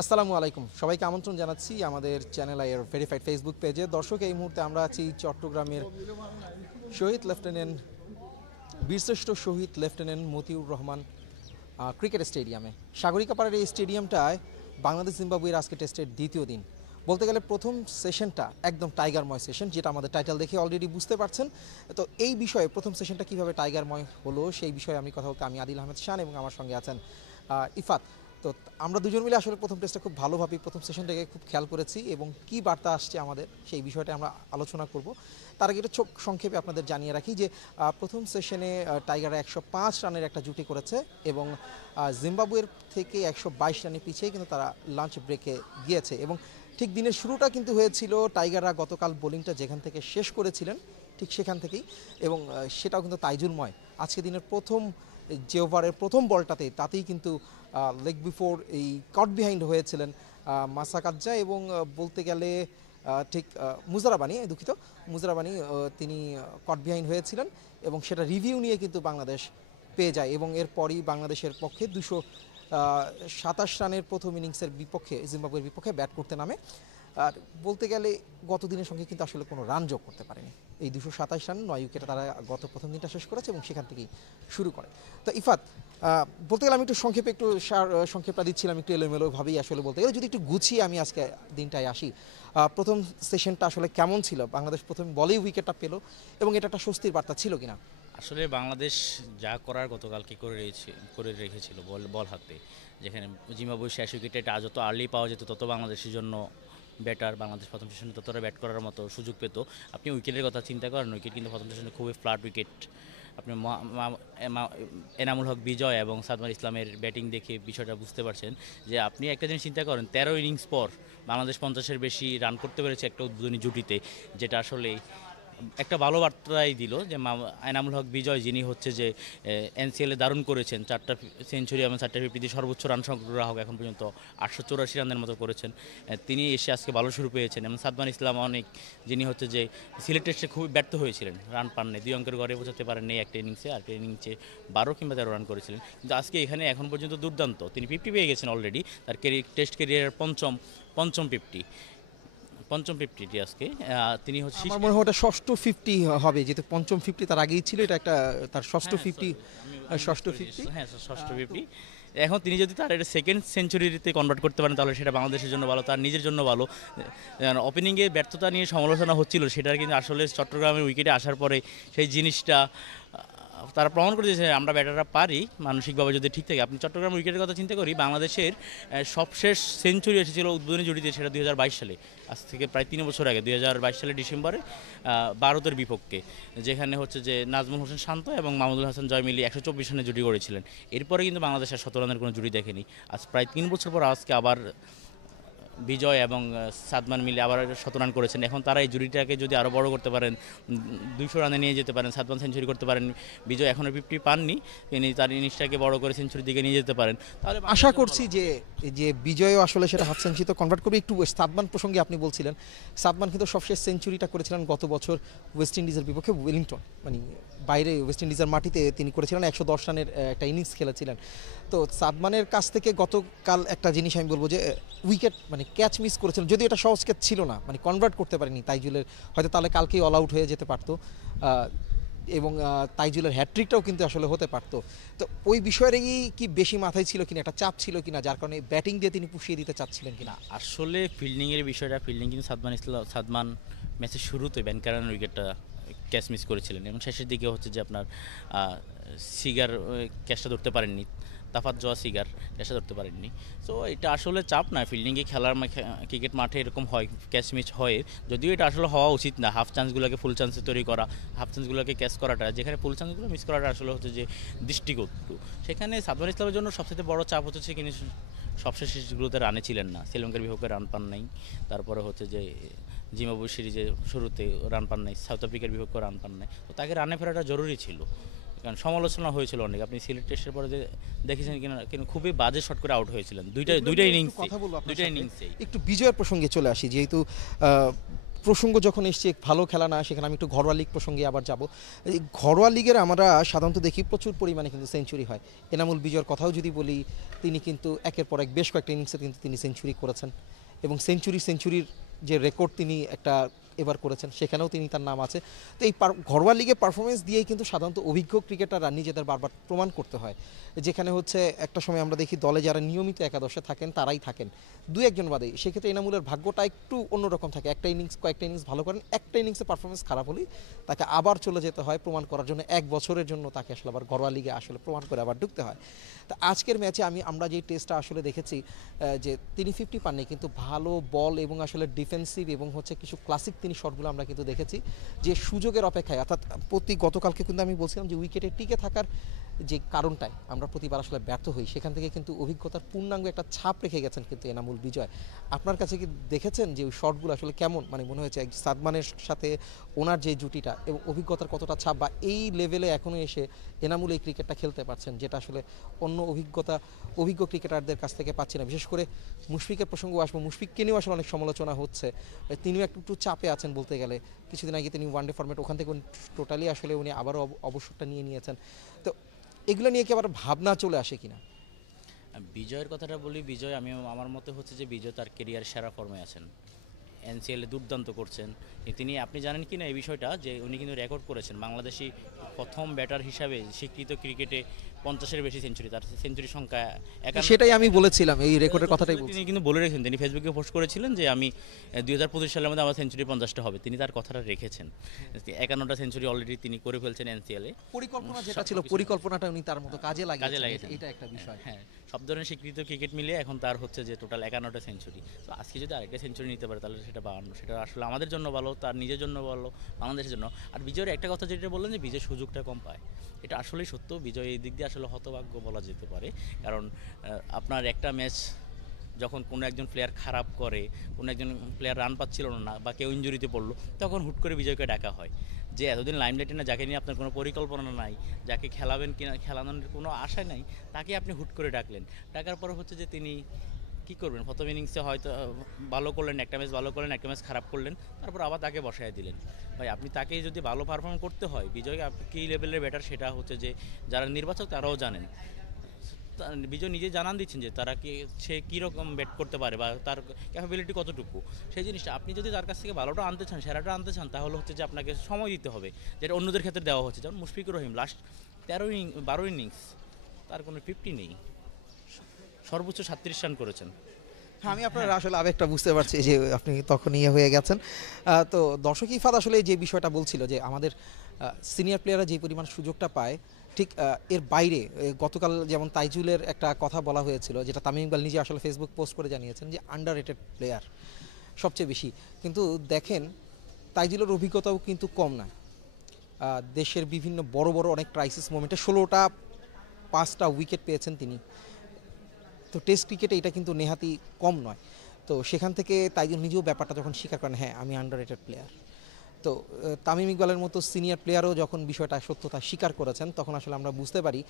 আসসালামু আলাইকুম, সবাইকে আমন্ত্রণ জানাচ্ছি আমাদের চ্যানেল আইয়ের ভেরিফাইড ফেসবুক পেজে। দর্শক, এই মুহূর্তে আমরা আছি চট্টগ্রামের শহীদ লেফটেন্যান্ট বীরশ্রেষ্ঠ শহীদ লেফটেন্যান্ট মতিউর রহমান ক্রিকেট স্টেডিয়ামে। সাগরিকাপাড়ার এই স্টেডিয়ামটায় বাংলাদেশ জিম্বাবুয়ের আজকে টেস্টের দ্বিতীয় দিন। বলতে গেলে প্রথম সেশনটা একদম টাইগারময় সেশন, যেটা আমাদের টাইটেল দেখে অলরেডি বুঝতে পারছেন। তো এই বিষয়ে প্রথম সেশনটা কীভাবে টাইগারময় হলো সেই বিষয়ে আমি কথা বলতে আমি আদিল আহমেদ শান এবং আমার সঙ্গে আছেন ইফাত। তো আমরা দুজন মিলে আসলে প্রথম টেস্টটা খুব ভালোভাবেই প্রথম সেশনটাকে খুব খেয়াল করেছি এবং কি বার্তা আসছে আমাদের সেই বিষয়টা আমরা আলোচনা করব। তার আগে একটা সংক্ষেপে আপনাদের জানিয়ে রাখি যে প্রথম সেশনে টাইগাররা 105 রানের একটা জুটি করেছে এবং জিম্বাবুয়ের থেকে 122 রানে পিছিয়ে কিন্তু তারা লাঞ্চ ব্রেকে গিয়েছে। এবং ঠিক দিনের শুরুটা কিন্তু হয়েছিল টাইগাররা গতকাল বোলিংটা যেখান থেকে শেষ করেছিলেন ঠিক সেখান থেকেই, এবং সেটাও কিন্তু তাইজুলময়। আজকে দিনের প্রথম যে ওভারের প্রথম বলটাতেই তাতেই কিন্তু লেগ বিফোর এই কট বিহাইন্ড হয়েছিলেন মাসাকাজ্জা এবং বলতে গেলে ঠিক মুজারাবানি তিনি কট বিহাইন্ড হয়েছিলেন এবং সেটা রিভিউ নিয়ে কিন্তু বাংলাদেশ পেয়ে যায় এবং এরপরই বাংলাদেশের পক্ষে 227 রানের প্রথম ইনিংসের বিপক্ষে জিম্বাবুয়ের বিপক্ষে ব্যাট করতে নামে। আর বলতে গেলে গত দিনের সঙ্গে কিন্তু আসলে কোনো রান যোগ করতে পারেনি। এই 227 রান 9 উইকেটে তারা গত প্রথম দিনটা শেষ করেছে এবং সেখান থেকেই শুরু করে। তো ইফাত, বলতে গেলে আমি একটু সংক্ষেপটা দিচ্ছিলাম একটু এলোমেলোভাবেই। আসলে বলতে গেলে যদি একটু গুছিয়ে আমি আজকে দিনটায় আসি, প্রথম সেশনটা আসলে কেমন ছিল? বাংলাদেশ প্রথম বলেই উইকেটটা পেল এবং এটা একটা স্বস্তির বার্তা ছিল কিনা? আসলে বাংলাদেশ যা করার গতকালকে করে রেখেছিল বল বল হাতে, যেখানে জিম্বাবুয়ের শেষ উইকেটে যত আর্লি পাওয়া যেত তত বাংলাদেশের জন্য ব্যাটার। বাংলাদেশ প্রথম সেশনে ততটা ব্যাট করার মতো সুযোগ পেত। আপনি উইকেটের কথা চিন্তা করেন, উইকেট কিন্তু প্রথম সেশনে খুবই ফ্ল্যাট উইকেট। আপনি এনামুল হক বিজয় এবং সাদমান ইসলামের ব্যাটিং দেখে বিষয়টা বুঝতে পারছেন যে আপনি একটা জিনিস চিন্তা করেন, 13 ইনিংস পর বাংলাদেশ 50-এর বেশি রান করতে পেরেছে একটা উদ্বোধনী জুটিতে, যেটা আসলে একটা ভালো বার্তাই দিল যে এনামুল হক বিজয়, যিনি হচ্ছে যে এনসিএলে দারুণ করেছেন, 4টা সেঞ্চুরি এবং 4টা ফিফটি দিয়ে সর্বোচ্চ রান সংগ্রাহক এখন পর্যন্ত 884 রানের মতো করেছেন, তিনি এসে আজকে ভালো শুরু পেয়েছেন। এবং সাদমান ইসলাম যিনি হচ্ছে যে সিলেট টেস্টে খুবই ব্যর্থ হয়েছিলেন, রান পাননি, 2 অঙ্কের ঘরে পৌঁছাতে পারেননি একটা ইনিংসে, আর একটা ইনিংসে 12 কিংবা 13 রান করেছিলেন। কিন্তু আজকে এখানে এখন পর্যন্ত দুর্দান্ত, তিনি 50 পেয়ে গেছেন অলরেডি, তার টেস্ট ক্যারিয়ারের পঞ্চম 50টি আজকে। তিনি হচ্ছে আমার মনে হয় ওটা ষষ্ঠ 50 হবে, যেহেতু পঞ্চম 50 তার আগেই ছিল, এটা একটা তার ষষ্ঠ 50। ষষ্ঠ 50, হ্যাঁ ষষ্ঠ 50। এখন তিনি যদি তার এটা সেকেন্ড সেঞ্চুরিতে কনভার্ট করতে পারেন তাহলে সেটা বাংলাদেশের জন্য ভালো, তার নিজের জন্য ভালো। ওপেনিংয়ে ব্যর্থতা নিয়ে সমালোচনা হচ্ছিল, সেটার কিন্তু আসলে চট্টগ্রামের উইকেটে আসার পরে সেই জিনিসটা তারা প্রমাণ করে দিয়েছে আমরা ব্যাটাররা পারি মানসিকভাবে যদি ঠিক থাকে। আপনি চট্টগ্রাম উইকেটের কথা চিন্তা করি, বাংলাদেশের সবশেষ সেঞ্চুরি এসেছিল উদ্বোধনী জুটিতে, সেটা 2022 সালে, আজ থেকে প্রায় 3 বছর আগে, 2022 সালে ডিসেম্বরে ভারতের বিপক্ষে, যেখানে হচ্ছে যে নাজমুল হোসেন শান্ত এবং মাহমুদুল হাসান জয় মিলিয়ে 124 রানে জুটি করেছিলেন। এরপরে কিন্তু বাংলাদেশ আর 17 রানের কোনো জুটি দেখেনি। আজ প্রায় 3 বছর পর আজকে আবার বিজয় এবং সাদমান মিলে আবার 17 রান করেছেন। এখন তারা এই জুটিটাকে যদি আরও বড় করতে পারেন, 200 রানে নিয়ে যেতে পারেন, সাদমান সেঞ্চুরি করতে পারেন, বিজয় এখনও 50 পাননি, তিনি তার ইনিংসটাকে বড় করে সেঞ্চুরির দিকে নিয়ে যেতে পারেন, তাহলে আশা করছি যে যে বিজয়ও আসলে সেটা হাফ সেঞ্চুরি তো কনভার্ট করবে। একটু সাদমান প্রসঙ্গে আপনি বলছিলেন, সাদমান কিন্তু সবশেষ সেঞ্চুরিটা করেছিলেন গত বছর ওয়েস্ট ইন্ডিজের বিপক্ষে ওয়েলিংটন, মানে বাইরে ওয়েস্ট ইন্ডিজের মাটিতে তিনি করেছিলেন 110 রানের একটা ইনিংস খেলেছিলেন। তো সাদমানের কাছ থেকে গতকাল একটা জিনিস আমি বলবো যে উইকেট মানে ক্যাচ মিস করেছিলেন, যদিও এটা সহজ ক্যাচ ছিল না, মানে কনভার্ট করতে পারেনি তাইজুলের, হয়তো তাহলে কালকেই অল আউট হয়ে যেতে পারতো এবং তাইজুলের হ্যাট্রিকটাও কিন্তু আসলে হতে পারতো। তো ওই বিষয়েরই কি বেশি মাথায় ছিল কিনা, একটা চাপ ছিল কিনা, যার কারণে ব্যাটিং দিয়ে তিনি পুষিয়ে দিতে চাচ্ছিলেন কিনা? আসলে ফিল্ডিংয়ের বিষয়টা, ফিল্ডিং কিন্তু সাদমান ম্যাচের শুরুতে ব্যানকারানের উইকেটটা ক্যাচ মিস করেছিলেন এবং শেষের দিকে হচ্ছে যে আপনার সিগার ক্যাচটা ধরতে পারেননি, তাফাত জোয়া সিগার ক্যাচটা ধরতে পারেননি। সো এটা আসলে চাপ না, ফিল্ডিংয়ে খেলার ক্রিকেট মাঠে এরকম হয়, ক্যাচ মিস হয়, যদিও এটা আসলে হওয়া উচিত না। হাফ চান্সগুলোকে ফুল চান্সে তৈরি করা, হাফ চান্সগুলোকে ক্যাচ করাটা, যেখানে ফুল চান্সগুলো মিস করাটা আসলে হচ্ছে যে দৃষ্টিকটু। সেখানে সাদমান ইসলামের জন্য সবচেয়ে বড় চাপ হচ্ছে কিন্তু সবশেষ সিরিজগুলোতে রানে ছিলেন না, শ্রীলঙ্কার বিপক্ষে রান পান নাই, তারপরে হচ্ছে যে জিম্বাবুয়ে সিরিজে শুরুতে রান পান নাই, সাউথ আফ্রিকার বিপক্ষে রান পান নাই, তো তাকে রানে ফেরাটা জরুরি ছিল। কারণ সমালোচনা হয়েছিল অনেক, আপনি সিলেট টেস্টের পরে দেখেছেন কিনা, কিন্তু খুবই বাজে শট করে আউট হয়েছিলেন দুইটা ইনিংসে। একটু বিজয়ের প্রসঙ্গে চলে আসি, যেহেতু প্রসঙ্গ যখন এসছে ভালো খেলা না, সেখানে আমি একটু ঘরোয়া লিগ প্রসঙ্গে আবার যাব। এই ঘরোয়া লিগের আমরা সাধারণত দেখি প্রচুর পরিমাণে কিন্তু সেঞ্চুরি হয়। এনামুল বিজয়ের কথাও যদি বলি, তিনি কিন্তু একের পর এক বেশ কয়েকটা ইনিংসে কিন্তু তিনি সেঞ্চুরি করেছেন, এবং সেঞ্চুরির যে রেকর্ড তিনি একটা এবার করেছেন, সেখানেও তিনি তার নাম আছে। তো এই ঘরোয়া লিগে পারফরমেন্স দিয়েই কিন্তু সাধারণত অভিজ্ঞ ক্রিকেটাররা নিজেদের বারবার প্রমাণ করতে হয়। যেখানে হচ্ছে একটা সময় আমরা দেখি দলে যারা নিয়মিত একাদশে থাকেন তারাই থাকেন, দু একজন বাদে। সেক্ষেত্রে এনামুলের ভাগ্যটা একটু অন্যরকম থাকে, কয়েকটা ইনিংস ভালো করেন, একটা ইনিংসে পারফরমেন্স খারাপ হলেই তাকে আবার চলে যেতে হয় প্রমাণ করার জন্য, 1 বছরের জন্য তাকে আসলে আবার ঘরোয়া লিগে আসলে প্রমাণ করে আবার ঢুকতে হয়। তো আজকের ম্যাচে আমরা যে টেস্টটা আসলে দেখেছি, যে তিনি 50 পাননি, কিন্তু ভালো বল এবং আসলে ডিফেন্সিভ এবং হচ্ছে কিছু ক্লাসিক তিনি শটগুলো আমরা কিন্তু দেখেছি, যে সুযোগের অপেক্ষায়। অর্থাৎ গতকালকে কিন্তু আমি বলছিলাম যে উইকেটে টিকে থাকার যে কারণটায় আমরা প্রতিবার আসলে ব্যর্থ হই, সেখান থেকে কিন্তু অভিজ্ঞতার পূর্ণাঙ্গ একটা ছাপ রেখে গেছেন কিন্তু এনামুল বিজয়। আপনার কাছে কি দেখেছেন যে ওই শটগুলো আসলে কেমন, মানে মনে হয়েছে সাদমানের সাথে ওনার যে জুটিটা এবং অভিজ্ঞতার কতটা ছাপ, বা এই লেভেলে এখনও এসে এনামুল এই ক্রিকেটটা খেলতে পারছেন, যেটা আসলে অন্য অভিজ্ঞ ক্রিকেটারদের কাছ থেকে পাচ্ছি না। বিশেষ করে মুশফিকের প্রসঙ্গ আসবো, মুশফিককে নিয়েও আসলে অনেক সমালোচনা হচ্ছে, তিনিও একটু চাপে আছেন বলতে গেলে। কিছুদিন আগে তিনি ওয়ানডে ফরম্যাট, ওখান থেকে টোটালি আসলে উনি আবারও অবসরটা নিয়ে নিয়েছেন। তো এগুলো নিয়ে কি আবার ভাবনা চলে আসে কিনা? বিজয়ের কথাটা বলি, বিজয় আমার মতে হচ্ছে যে বিজয় তার কেরিয়ার সেরা ফর্মে আছেন, এনসিএলে দুর্দান্ত করছেন তিনি। আপনি জানেন কি না এই বিষয়টা, যে উনি কিন্তু রেকর্ড করেছেন বাংলাদেশি প্রথম ব্যাটার হিসাবে স্বীকৃত ক্রিকেটে 50-এর বেশি সেঞ্চুরি, তার সেঞ্চুরি সংখ্যা সেটাই আমি বলেছিলাম, এই রেকর্ডের কথাটাই তিনি কিন্তু বলে রেখেছেন। তিনি ফেসবুকে পোস্ট করেছিলেন যে আমি 2025 সালের মধ্যে আমার সেঞ্চুরি 50টা হবে, তিনি তার কথাটা রেখেছেন। 51টা সেঞ্চুরি অলরেডি তিনি করে ফেলছেন এনসিএলে। পরিকল্পনা যেটা ছিল, পরিকল্পনাটা উনি তার মতো কাজে লাগিয়েছেন, এটা একটা বিষয়। হ্যাঁ, সব ধরনের স্বীকৃত ক্রিকেট মিলিয়ে এখন তার হচ্ছে যে টোটাল 51টা সেঞ্চুরি। তো আজকে যদি আরেকটা সেঞ্চুরি নিতে পারে তাহলে সেটা 52, সেটা আসলে আমাদের জন্য ভালো, তার নিজের জন্য ভালো, বাংলাদেশের জন্য। আর বিজয়ের একটা কথা যেটা বললেন যে বিজয় সুযোগটা কম পায়, এটা আসলেই সত্য। বিজয় এই দিক দিয়ে আসলে হতভাগ্য বলা যেতে পারে, কারণ আপনার একটা ম্যাচ যখন কোনো একজন প্লেয়ার খারাপ করে, কোনো একজন প্লেয়ার রান পাচ্ছিল না বা কেউ ইনজুরিতে পড়লো, তখন হুট করে বিজয়কে ডাকা হয়। যে এতদিন লাইমলাইটে না, যাকে নিয়ে আপনার কোনো পরিকল্পনা নাই, যাকে খেলাবেন কিনা, খেলানোর কোনো আশা নাই, তাকে আপনি হুট করে ডাকলেন। ডাকার পর হচ্ছে যে তিনি কী করবেন, প্রথম ইনিংসে হয়তো ভালো করলেন, একটা ম্যাচ ভালো করলেন, একটা ম্যাচ খারাপ করলেন, তারপর আবার তাকে বসায় দিলেন। ভাই আপনি তাকে যদি ভালো পারফর্ম করতে হয়, বিজয় কী লেভেলের ব্যাটার সেটা হচ্ছে যে যারা নির্বাচক তারাও জানেন। বিজয় নিজে জানান দিচ্ছেন যে সে কীরকম ব্যাট করতে পারে বা তার ক্যাপাবিলিটি কতটুকু, সেই জিনিসটা আপনি যদি তার কাছ থেকে ভালোটা আনতে চান, সেরাটা আনতে চান, তাহলে হচ্ছে যে আপনাকে সময় দিতে হবে, যেটা অন্যদের ক্ষেত্রে দেওয়া হচ্ছে। যেমন মুশফিকুর রহিম লাস্ট 12 ইনিংস তার কোনো 50 নেই, সর্বোচ্চ 37 রান করেছেন। হ্যাঁ, আমি আপনার আসলে আবেগটা বুঝতে পারছি যে আপনি তখন হয়ে গেছেন। তো দর্শক ইফাদ আসলে যে বিষয়টা বলছিল যে আমাদের সিনিয়র প্লেয়াররা যে পরিমাণ সুযোগটা পায়, ঠিক এর বাইরে গতকাল যেমন তাইজুলের একটা কথা বলা হয়েছিল, যেটা তামিম ইকবাল নিজে আসলে ফেসবুক পোস্ট করে জানিয়েছেন, যে আন্ডাররেটেড প্লেয়ার সবচেয়ে বেশি। কিন্তু দেখেন, তাইজুলের অভিজ্ঞতাও কিন্তু কম না। দেশের বিভিন্ন বড় বড় অনেক ক্রাইসিস মোমেন্টে 16টা 5টা উইকেট পেয়েছেন তিনি। তো টেস্ট ক্রিকেটে এটা কিন্তু নেহাতি কম নয়। তো সেখান থেকে তাইজুল নিজেও ব্যাপারটা যখন স্বীকার করেন, হ্যাঁ আমি আন্ডাররেটেড প্লেয়ার। তো তামিম ইকবালের মতো সিনিয়র প্লেয়ারও যখন বিষয়টা সত্যতা স্বীকার করেছেন, তখন আসলে আমরা বুঝতে পারি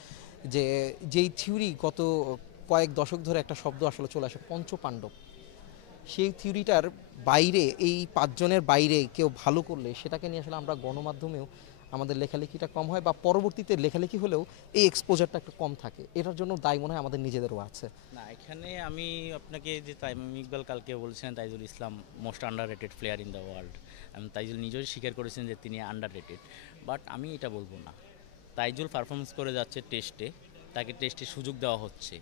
যে যেই থিওরি গত কয়েক দশক ধরে একটা শব্দ আসলে চলে আসে, পঞ্চপাণ্ডব, সেই থিওরিটার বাইরে, এই 5 জনের বাইরে কেউ ভালো করলে সেটাকে নিয়ে আসলে আমরা গণমাধ্যমেও আমাদের লেখালেখিটা কম হয়, বা পরবর্তীতে লেখালেখি হলেও এই এক্সপোজারটা একটু কম থাকে। এটার জন্য দায় মনে হয় আমাদের নিজেদেরও আছে। না, এখানে আমি আপনাকে যে তামিম ইকবাল কালকে বলছেন Taijul Islam most underrated player in the world, Taijul নিজেও স্বীকার করেছেন যে তিনি আন্ডাররেটেড, বাট আমি এটা বলবো না। তাইজুল পারফরমেন্স করে যাচ্ছে টেস্টে, তাকে টেস্টে সুযোগ দেওয়া হচ্ছে,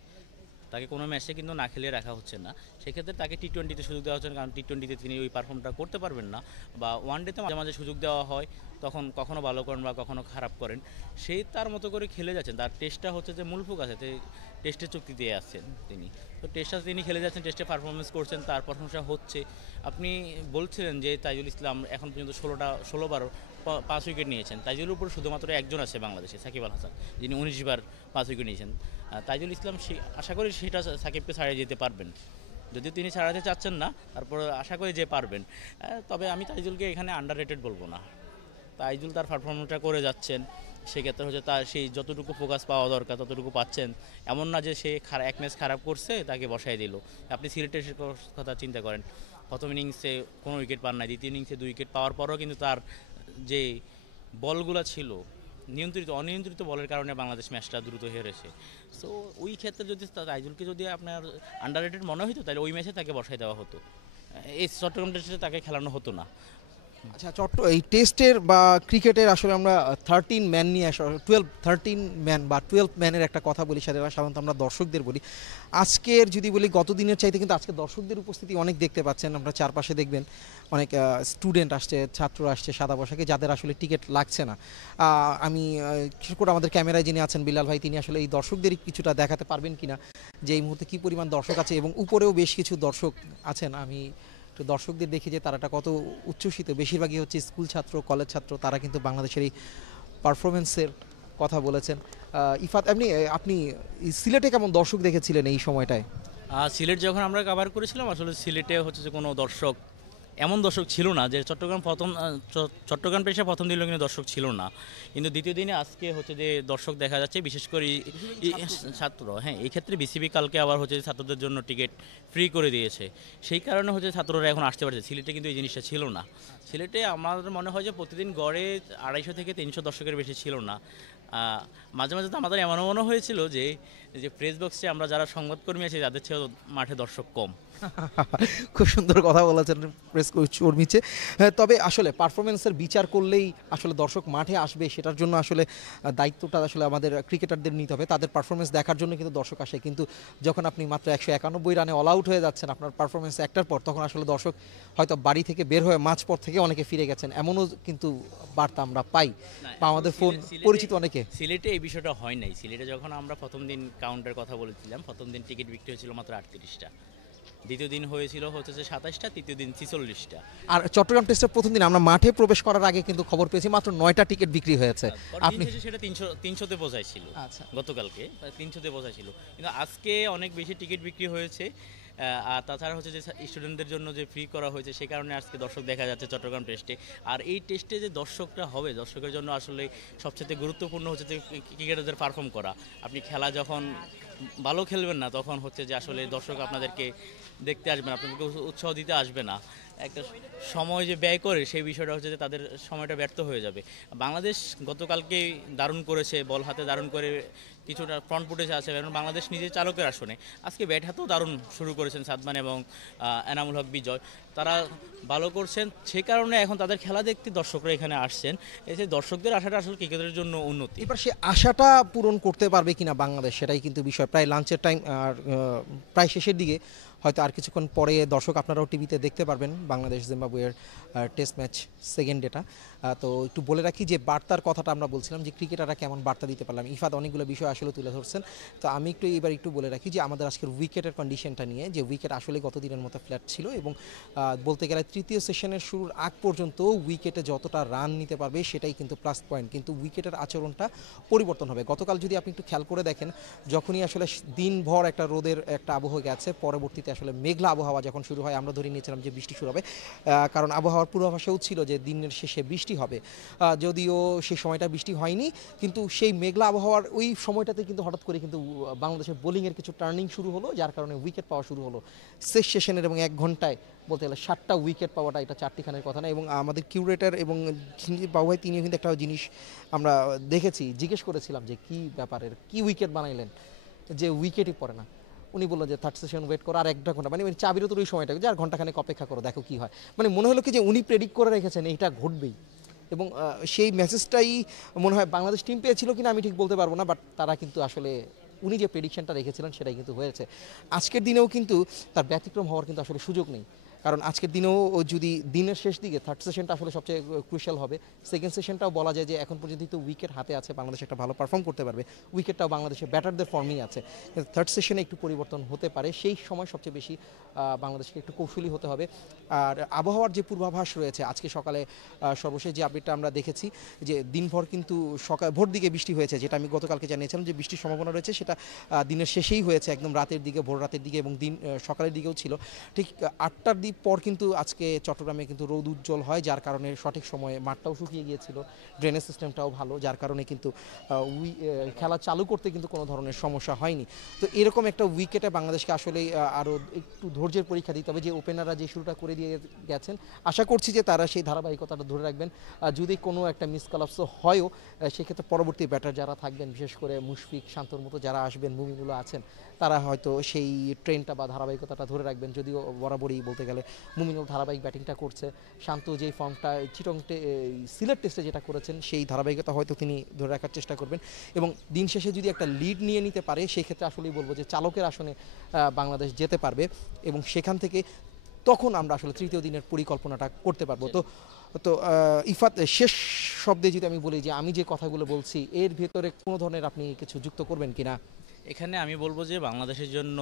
তাকে কোনো ম্যাচে কিন্তু না খেলিয়ে রাখা হচ্ছে না। সেক্ষেত্রে তাকে টি-20তে সুযোগ দেওয়া হচ্ছে না, কারণ টি-20তে তিনি ওই পারফর্মটা করতে পারবেন না, বা ওয়ানডেতে মাঝে মাঝে সুযোগ দেওয়া হয়, তখন কখনো ভালো করেন বা কখনো খারাপ করেন। সেই তার মতো করে খেলে যাচ্ছেন, তার টেস্টটা হচ্ছে যে মূল ফোকাস আছে, টেস্টে চুক্তি দিয়ে আসছেন তিনি। তো টেস্টটা তিনি খেলে যাচ্ছেন, টেস্টে পারফরমেন্স করছেন, তার প্রশংসা হচ্ছে। আপনি বলছিলেন যে তাইজুল ইসলাম এখন পর্যন্ত 16বার 5 উইকেট নিয়েছেন। তাইজুলের উপর শুধুমাত্র একজন আছে বাংলাদেশে, সাকিব আল হাসান, যিনি 19বার 5 উইকেট নিয়েছেন। তাইজুল ইসলাম আশা করি সেটা সাকিবকে ছাড়িয়ে যেতে পারবেন, যদিও তিনি ছাড়াতে চাচ্ছেন না, তারপর আশা করি যে পারবেন। তবে আমি তাইজুলকে এখানে আন্ডাররেটেড বলবো না। তাইজুল তার পারফরমেন্সটা করে যাচ্ছেন, সেক্ষেত্রে হচ্ছে তার সেই যতটুকু ফোকাস পাওয়া দরকার ততটুকু পাচ্ছেন। এমন না যে সে এক ম্যাচ খারাপ করছে তাকে বসাই দিল। আপনি সিলেটের কথা চিন্তা করেন, প্রথম ইনিংসে কোনো উইকেট পান নাই, দ্বিতীয় ইনিংসে 2 উইকেট পাওয়ার পরও কিন্তু তার যে বলগুলো ছিল অনিয়ন্ত্রিত বলের কারণে বাংলাদেশ ম্যাচটা দ্রুত হেরেছে। সো ওই ক্ষেত্রে যদি তাইজুলকে যদি আপনার আন্ডাররেটেড মনে হতো তাহলে ওই ম্যাচে তাকে বসাই দেওয়া হতো, এই চট্টগ্রাম টেস্টে তাকে খেলানো হতো না। আচ্ছা, এই টেস্টের বা ক্রিকেটের আসলে আমরা 13 ম্যান নিয়ে 13 ম্যান বা 12 ম্যানের একটা কথা বলি, সেটা সাধারণত আমরা দর্শকদের বলি। আজকের যদি বলি গত দিনের চাইতে কিন্তু আজকে দর্শকদের উপস্থিতি অনেক দেখতে পাচ্ছেন, আমরা চারপাশে দেখবেন অনেক স্টুডেন্ট আসছে, ছাত্র আসছে সাদা পোশাকে, যাদের আসলে টিকিট লাগছে না। আমি বিশেষ করে আমাদের ক্যামেরায় যিনি আছেন বিলাল ভাই, তিনি আসলে এই দর্শকদের কিছুটা দেখাতে পারবেন কিনা যে এই মুহূর্তে কী পরিমাণ দর্শক আছে, এবং উপরেও বেশ কিছু দর্শক আছেন। আমি তো দর্শকদের দেখি যে তারাটা কত উচ্ছ্বসিত, বেশিরভাগই হচ্ছে স্কুল ছাত্র, কলেজ ছাত্র, তারা কিন্তু বাংলাদেশের এই পারফরমেন্সের কথা বলেছেন। ইফাত, আপনি সিলেটে কেমন দর্শক দেখেছিলেন এই সময়টায়? সিলেট যখন আমরা কভার করেছিলাম আসলে সিলেটে হচ্ছে যে কোনো দর্শক এমন দর্শক ছিল না, যে চট্টগ্রাম পেশা প্রথম দিনও কিন্তু দর্শক ছিল না, কিন্তু দ্বিতীয় দিনে আজকে হচ্ছে যে দর্শক দেখা যাচ্ছে, বিশেষ করে ছাত্র। হ্যাঁ, এই ক্ষেত্রে বিসিবি কালকে আবার হচ্ছে ছাত্রদের জন্য টিকিট ফ্রি করে দিয়েছে, সেই কারণে হচ্ছে ছাত্ররা এখন আসতে পারছে। সিলেটে কিন্তু এই জিনিসটা ছিল না। সিলেটে আমার মনে হয় যে প্রতিদিন গড়ে 250 থেকে 300 দর্শকের বেশি ছিল না। মাঝে মাঝে তো আমাদের এমনও মনে হয়েছিল যে প্রেস বক্সে আমরা যারা সংবাদকর্মী আছি তাদের চেয়েও মাঠে দর্শক কম। খুব সুন্দর কথা বলেছেন প্রেস কর্মীছে। হ্যাঁ, তবে আসলে পারফরমেন্সের বিচার করলেই আসলে দর্শক মাঠে আসবে, সেটার জন্য আসলে দায়িত্বটা আসলে আমাদের ক্রিকেটারদের নিতে হবে। তাদের পারফরমেন্স দেখার জন্য কিন্তু দর্শক আসে, কিন্তু যখন আপনি মাত্র 191 রানে অল আউট হয়ে যাচ্ছেন আপনার পারফরমেন্স একটার পর, তখন আসলে দর্শক হয়তো বাড়ি থেকে বের হয়ে মাঝ পথ থেকে অনেকে ফিরে গেছেন, এমনও কিন্তু বার্তা আমরা পাই বা আমাদের ফোন পরিচিত অনেকে। সিলেটে এই বিষয়টা হয় নাই। সিলেটে যখন আমরা প্রথম দিন কাউন্টের কথা বলেছিলাম, প্রথম দিন টিকিট বিক্রি হয়েছিল মাত্র 38টা, দ্বিতীয় দিন হয়েছিল হচ্ছে 27টা, তৃতীয় দিন 46টা। আর চট্টগ্রাম টেস্টের প্রথম দিন আমরা মাঠে প্রবেশ করার আগে কিন্তু খবর পেয়েছি মাত্র 9টা টিকিট বিক্রি হয়েছে। আপনি সেটা 300তে বোঝাইছিল। আচ্ছা, গতকালকে 300তে বোঝাইছিল, কিন্তু আজকে অনেক বেশি টিকিট বিক্রি হয়েছে। আর তাছাড়া হচ্ছে যে স্টুডেন্টদের জন্য যে ফ্রি করা হয়েছে, সেই কারণে আজকে দর্শক দেখা যাচ্ছে চট্টগ্রাম টেস্টে। আর এই টেস্টে যে দর্শকটা হবে, দর্শকের জন্য আসলে সবচেয়ে গুরুত্বপূর্ণ হচ্ছে যে ক্রিকেটারদের পারফর্ম করা। আপনি খেলা যখন ভালো খেলবেন না, তখন হচ্ছে যে আসলে দর্শক আপনাদেরকে দেখতে আসবে না, আপনাদেরকে উৎসাহ দিতে আসবে না। একটা সময় যে ব্যয় করে, সেই বিষয়টা হচ্ছে যে তাদের সময়টা ব্যর্থ হয়ে যাবে। বাংলাদেশ গতকালকেই দারুণ করেছে, বল হাতে দারুণ করে কিছুটা ফ্রন্ট ফুটেজ আছে, এবং বাংলাদেশ নিজে চালকের আসনে আজকে ব্যাট হাতেও দারুণ শুরু করেছেন সাদমান এবং এনামুল হক বিজয়। তারা ভালো করছেন, সে কারণে এখন তাদের খেলা দেখতে দর্শকরা এখানে আসছেন। এই যে দর্শকদের আশাটা আসলে ক্রিকেটের জন্য উন্নতি। এবার সে আশাটা পূরণ করতে পারবে কিনা বাংলাদেশ, সেটাই কিন্তু বিষয়। প্রায় লাঞ্চের টাইম আর প্রায় শেষের দিকে, হয়তো আর কিছুক্ষণ পরে দর্শক আপনারাও টিভিতে দেখতে পারবেন বাংলাদেশ জিম্বাবুয়ের টেস্ট ম্যাচ সেকেন্ড ডেটা। তো একটু বলে রাখি যে বার্তার কথাটা আমরা বলছিলাম যে ক্রিকেটাররা কেমন বার্তা দিতে পারলাম, ইফাদ অনেকগুলো বিষয় আসলে তুলে ধরছেন। তো আমি একটু বলে রাখি যে আমাদের আজকের উইকেটের কন্ডিশনটা নিয়ে, যে উইকেট আসলে গত দিনের মতো ফ্ল্যাট ছিল, এবং বলতে গেলে তৃতীয় সেশনের শুরুর আগ পর্যন্ত উইকেটে যতটা রান নিতে পারবে সেটাই কিন্তু প্লাস পয়েন্ট, কিন্তু উইকেটের আচরণটা পরিবর্তন হবে। গতকাল যদি আপনি একটু খেয়াল করে দেখেন, যখনই আসলে দিনভর একটা রোদের একটা আবহাওয়া গেছে, পরবর্তীতে আসলে মেঘলা আবহাওয়া যখন শুরু হয়, আমরা ধরে নিয়েছিলাম যে বৃষ্টি শুরু হবে, কারণ আবহাওয়ার পূর্বাভাসেও ছিল যে দিনের শেষে বৃষ্টি হবে। যদিও সেই সময়টা বৃষ্টি হয়নি, কিন্তু সেই মেঘলা আবহাওয়ার ওই সময়টাতে কিন্তু হঠাৎ করে কিন্তু বাংলাদেশের বোলিংয়ের কিছু টার্নিং শুরু হলো, যার কারণে উইকেট পাওয়া শুরু হলো শেষ সেশনের, এবং 1 ঘন্টায় বলতে গেলে 7টা উইকেট পাওয়াটা এটা চারটিখানের কথা না। এবং আমাদের কিউরেটার এবং বাবু ভাই, তিনিও কিন্তু একটা জিনিস আমরা দেখেছি, জিজ্ঞেস করেছিলাম যে কী ব্যাপারের, কি উইকেট বানাইলেন, যে উইকেটই পড়ে না। উনি বললো যে থার্ড সেশন ওয়েট করো আর 1 ঘন্টা, মানে চাবিরও তো ওই সময়টা যে আর ঘন্টাখানেক অপেক্ষা করো, দেখো কি হয়। মানে মনে হলো কি যে উনি প্রেডিক্ট করে রেখেছেন এইটা ঘটবেই, এবং সেই মেসেজটাই মনে হয় বাংলাদেশ টিম পেয়েছিল কিনা আমি ঠিক বলতে পারবো না, বাট তারা কিন্তু আসলে উনি যে প্রেডিকশনটা রেখেছিলেন সেটাই কিন্তু হয়েছে। আজকের দিনেও কিন্তু তার ব্যতিক্রম হওয়ার কিন্তু আসলে সুযোগ নেই, কারণ আজকের দিনেও যদি দিনের শেষ দিকে থার্ড সেশনটা আসলে সবচেয়ে ক্রুশিয়াল হবে। সেকেন্ড সেশনটাও বলা যায় যে এখন পর্যন্ত তো উইকেট হাতে আছে, বাংলাদেশ একটা ভালো পারফর্ম করতে পারবে, উইকেটটাও বাংলাদেশের ব্যাটারদের ফর্মেই আছে। কিন্তু থার্ড সেশনে একটু পরিবর্তন হতে পারে, সেই সময় সবচেয়ে বেশি বাংলাদেশকে একটু কৌশলী হতে হবে। আর আবহাওয়ার যে পূর্বাভাস রয়েছে, আজকে সকালে সর্বশেষ যে আপডেটটা আমরা দেখেছি যে দিনভর কিন্তু ভোর দিকে বৃষ্টি হয়েছে, যেটা আমি গতকালকে জানিয়েছিলাম যে বৃষ্টির সম্ভাবনা রয়েছে, সেটা দিনের শেষেই হয়েছে, একদম রাতের দিকে, ভোর রাতের দিকে, এবং দিন সকালের দিকেও ছিল। ঠিক 8টার দিকে দীর্ঘদিন পর কিন্তু আজকে চট্টগ্রামে কিন্তু রোদ উজ্জ্বল হয়, যার কারণে সঠিক সময়ে মাঠটাও শুকিয়ে গিয়েছিল, ড্রেনেজ সিস্টেমটাও ভালো, যার কারণে কিন্তু খেলা চালু করতে কিন্তু কোনো ধরনের সমস্যা হয়নি। তো এরকম একটা উইকেটে বাংলাদেশকে আসলে আরও একটু ধৈর্যের পরীক্ষা দিতে হবে। যে ওপেনাররা যে শুরুটা করে দিয়ে গেছেন, আশা করছি যে তারা সেই ধারাবাহিকতাটা ধরে রাখবেন। যদি কোনো একটা মিসকলাপসও হয়ও সেক্ষেত্রে পরবর্তী ব্যাটার যারা থাকবেন, বিশেষ করে মুশফিক, শান্তর মতো যারা আসবেন, মুমিনুল্লাহ আছেন, তারা হয়তো সেই ট্রেনটা বা ধারাবাহিকতাটা ধরে রাখবেন। যদিও বরাবরই বলতে গেলে মুমিনুল ধারাবাহিক ব্যাটিংটা করছে, শান্ত যেই ফর্মটা চিটং সিলেট টেস্টে যেটা করেছেন সেই ধারাবাহিকতা হয়তো তিনি ধরে রাখার চেষ্টা করবেন। এবং দিন শেষে যদি একটা লিড নিয়ে নিতে পারে, সেই ক্ষেত্রে আসলেই বলবো যে চালকের আসনে বাংলাদেশ যেতে পারবে, এবং সেখান থেকে তখন আমরা আসলে তৃতীয় দিনের পরিকল্পনাটা করতে পারবো। তো তো ইফাত, শেষ শব্দে যদি আমি বলি যে আমি যে কথাগুলো বলছি এর ভেতরে কোনো ধরনের আপনি কিছু যুক্ত করবেন কিনা? এখানে আমি বলবো যে বাংলাদেশের জন্য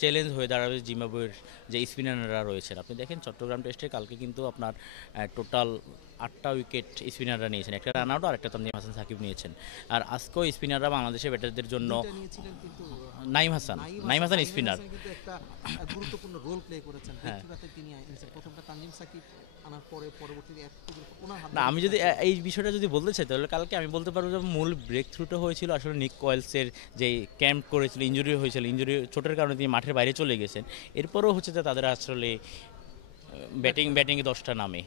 চ্যালেঞ্জ হয়ে দাঁড়াবে জিম্বাবুয়ের যে স্পিনাররা রয়েছেন। আপনি দেখেন চট্টগ্রাম টেস্টে কালকে কিন্তু আপনার টোটাল 8টা উইকেট স্পিনাররা নিয়েছেন, একটা রান আউট আর একটা তানজিম হাসান সাকিব নিয়েছেন। আর আজকেও স্পিনাররা বাংলাদেশের ব্যাটারদের জন্য নাইম হাসান স্পিনার একটা গুরুত্বপূর্ণ রোল প্লে করেছেন। হ্যাঁ, তিনি প্রথমটা তানজিম সাকিব আনার পরে পরবর্তীতে না আমি যদি এই বিষয়টা যদি বলতে চাই তাহলে কালকে আমি বলতে পারবো যে মূল ব্রেক থ্রুটা হয়েছিল আসলে নিক কয়েলসের যে ক্যাম্প করেছিল, ইঞ্জুরি হয়েছিল, ইঞ্জুরি চোটের কারণে তিনি মাঠের বাইরে চলে গেছেন। এরপরও হচ্ছে যে তাদের আসলে ব্যাটিংয়ে 10টা নামে,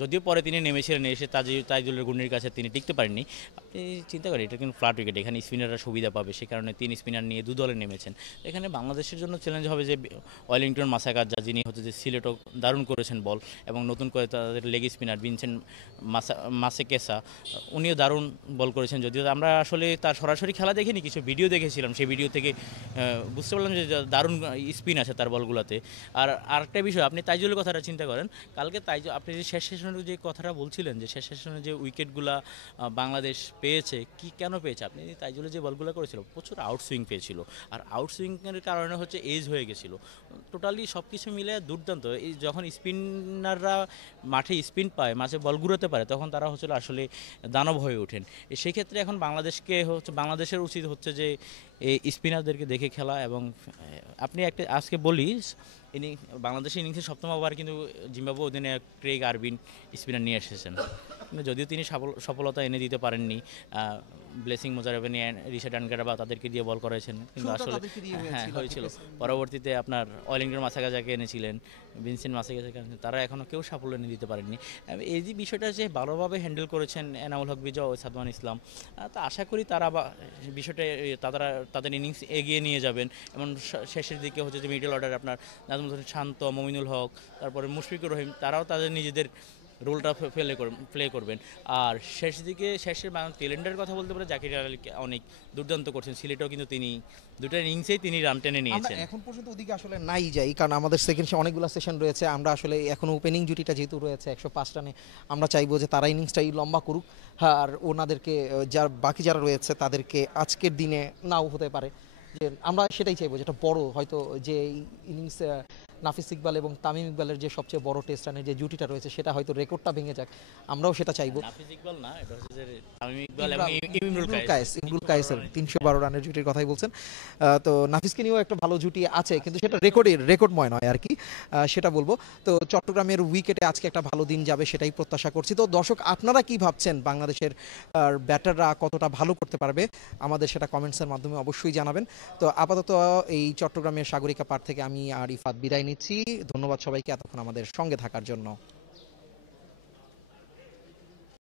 যদিও পরে তিনি নেমেছিলেন, এসে তাইজুলের গুন্ডির কাছে তিনি টিকতে পারেননি। আপনি চিন্তা করেন এটা কিন্তু ফ্ল্যাট উইকেট, এখানে স্পিনাররা সুবিধা পাবে, সে কারণে 3 স্পিনার নিয়ে 2 দলে নেমেছেন। এখানে বাংলাদেশের জন্য চ্যালেঞ্জ হবে যে ওয়েলিংটন মাসাকাজ্জা, যিনি হচ্ছে যে সিলেটও দারুণ করেছেন বল, এবং নতুন করে তাদের লেগ স্পিনার ভিনসেন্ট মাসেকেসা, উনিও দারুণ বল করেছেন। যদিও আমরা আসলে তার সরাসরি খেলা দেখিনি, কিছু ভিডিও দেখেছিলাম, সেই ভিডিও থেকে বুঝতে পারলাম যে দারুণ স্পিন আছে তার বলগুলোতে। আর আরেকটা বিষয়, আপনি তাইজুলের কথাটা চিন্তা করেন, কালকে আপনি যে শেষ সেশনের যে কথাটা বলছিলেন যে শেষ সেশনে যে উইকেটগুলা বাংলাদেশ পেয়েছে, কেন পেয়েছে, আপনি তাইজুলে যে বলগুলো করেছিল প্রচুর আউটসুইং পেয়েছিল, আর আউটসুইংয়ের কারণে হচ্ছে এজ হয়ে গেছিলো। টোটালি সব কিছু মিলে দুর্দান্ত। এই যখন স্পিনাররা মাঠে স্পিন পায়, মাঝে বল ঘুরাতে পারে, তখন তারা হচ্ছে আসলে দানব হয়ে ওঠেন। সেই ক্ষেত্রে এখন বাংলাদেশের উচিত হচ্ছে যে এই স্পিনারদেরকে দেখে খেলা। এবং আপনি একটা আজকে বলি, বাংলাদেশের ইনিংসের 7ম ওভার কিন্তু জিম্বাবুয়ে অধিনায়ক ক্রেগ আরবিন স্পিনার নিয়ে এসেছেন, কিন্তু যদিও তিনি সফলতা এনে দিতে পারেননি। ব্লেসিং মোজারেবে নিয়ে রিশাদ আনকারা বা তাদেরকে দিয়ে বল করাইছেন, কিন্তু আসলে হ্যাঁ হয়েছিল। পরবর্তীতে আপনার ওয়েলিংটন মাসাকাজাকে এনেছিলেন, ভিনসেন্ট মাসাকাজাকে এনেছিলেন, তারা এখনও কেউ সাফল্য এনে দিতে পারেননি। এই যে বিষয়টা যে ভালোভাবে হ্যান্ডেল করেছেন এনামুল হক বিজয় ও সাদমান ইসলাম, তা আশা করি তারা বিষয়টা তাদের ইনিংস এগিয়ে নিয়ে যাবেন। এবং শেষের দিকে হচ্ছে যে মিডল অর্ডার আপনার নাজমুল হোসেন শান্ত, মমিনুল হক, তারপরে মুশফিকুর রহিম, তারাও তাদের নিজেদের রোলটা প্লে করবেন। আর শেষের টেলেন্ডের কথা বলতে পারে জাকির আলী অনেক দুর্দান্ত করছেন, সিলেটেও কিন্তু তিনি 2টা ইনিংসেই তিনি রান টেনে নিয়েছেন। এখন পর্যন্ত ওদিকে আসলে নাই যাই, কারণ আমাদের সেকেন্ড অনেকগুলো সেশন রয়েছে। আমরা আসলে এখন ওপেনিং জুটিটা যেহেতু রয়েছে 105 রানে, আমরা চাইবো যে তারা ইনিংসটাই লম্বা করুক, আর ওনাদেরকে বাকি যারা রয়েছে তাদেরকে আজকের দিনে নাও হতে পারে, যে আমরা সেটাই চাইবো, যেটা বড় হয়তো যে ইনিংস নাফিস ইকবাল এবং তামিম ইকবালের যে সবচেয়ে বড় টেস্ট রানের যে জুটিটা রয়েছে সেটা হয়তো রেকর্ডটা ভেঙে যাক, আমরাও সেটা চাইবো। নাফিস ইকবাল না, এটা হচ্ছে যে তামিম ইকবাল এবং ইমরুল কায়েসের 312 রানের জুটির কথাই বলছেন। তো নাফিসকে নিয়েও একটা ভালো জুটি আছে, কিন্তু সেটা রেকর্ডময় নয় আর কি, সেটা বলবো। তো চট্টগ্রামের উইকেটে আজকে একটা ভালো দিন যাবে সেটাই প্রত্যাশা করছি। তো দর্শক, আপনারা কি ভাবছেন বাংলাদেশের ব্যাটাররা কতটা ভালো করতে পারবে, আমাদের সেটা কমেন্টসের মাধ্যমে অবশ্যই জানাবেন। তো আপাতত এই চট্টগ্রামের সাগরিকা পাড় থেকে আমি আর ইফাত বিদায় নিচ্ছি। ধন্যবাদ সবাইকে এতক্ষণ আমাদের সঙ্গে থাকার জন্য।